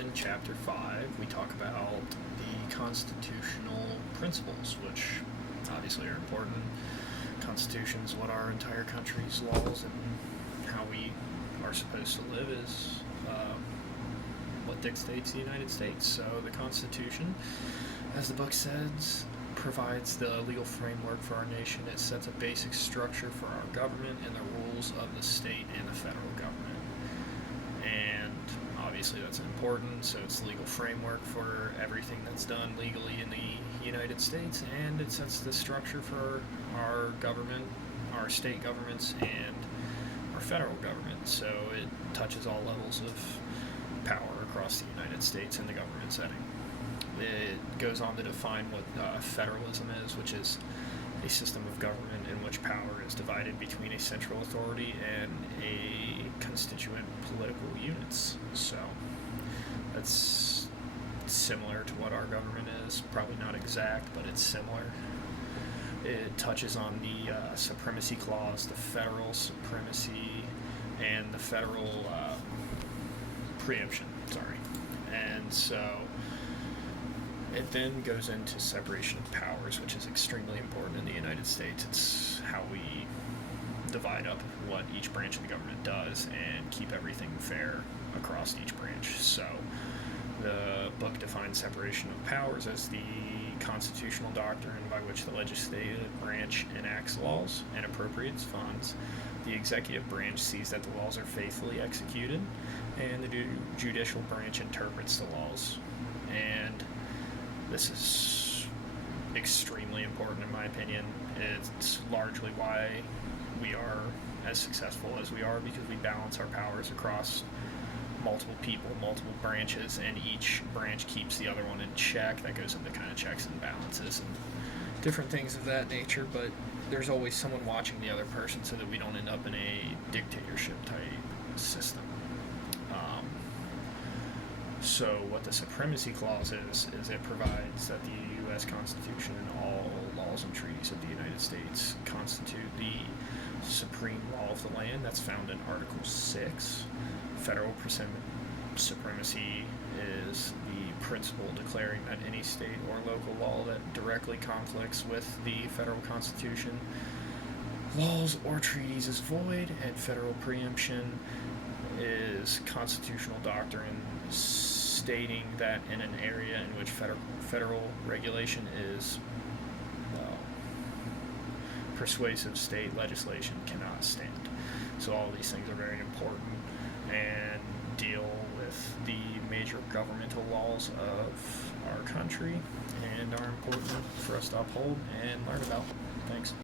in Chapter 5, we talk about the constitutional principles, which obviously are important. Constitution is what our entire country's laws and how we are supposed to live is what dictates the United States. So the Constitution, as the book says, provides the legal framework for our nation. It sets a basic structure for our government and the rules of the state and the federal government. And obviously that's important, so it's the legal framework for everything that's done legally in the United States, and it sets the structure for our government, our state governments, and our federal government. So it touches all levels of power across the United States in the government setting. It goes on to define what federalism is, which is a system of government in which power is divided between a central authority and a constituent political units. So that's similar to what our government is. Probably not exact, but it's similar. It touches on the supremacy clause, the federal supremacy, and the federal preemption. And so it then goes into separation of powers, which is extremely important in the United States. It's how we divide up what each branch of the government does and keep everything fair across each branch. So the book defines separation of powers as the constitutional doctrine by which the legislative branch enacts laws and appropriates funds. The executive branch sees that the laws are faithfully executed, and the judicial branch interprets the laws. And this is extremely important in my opinion. It's largely why we are as successful as we are, because we balance our powers across multiple people, multiple branches, and each branch keeps the other one in check. That goes into kind of checks and balances and different things of that nature, but there's always someone watching the other person so that we don't end up in a dictatorship type system. So what the Supremacy Clause is it provides that the U.S. Constitution and all laws and treaties of the United States constitute the supreme law of the land. That's found in Article 6. Federal supremacy is the principle declaring that any state or local law that directly conflicts with the federal Constitution, laws, or treaties is void, and federal preemption is constitutional doctrine stating that in an area in which federal regulation is persuasive, state legislation cannot stand. So all these things are very important and deal with the major governmental laws of our country and are important for us to uphold and learn about. Thanks.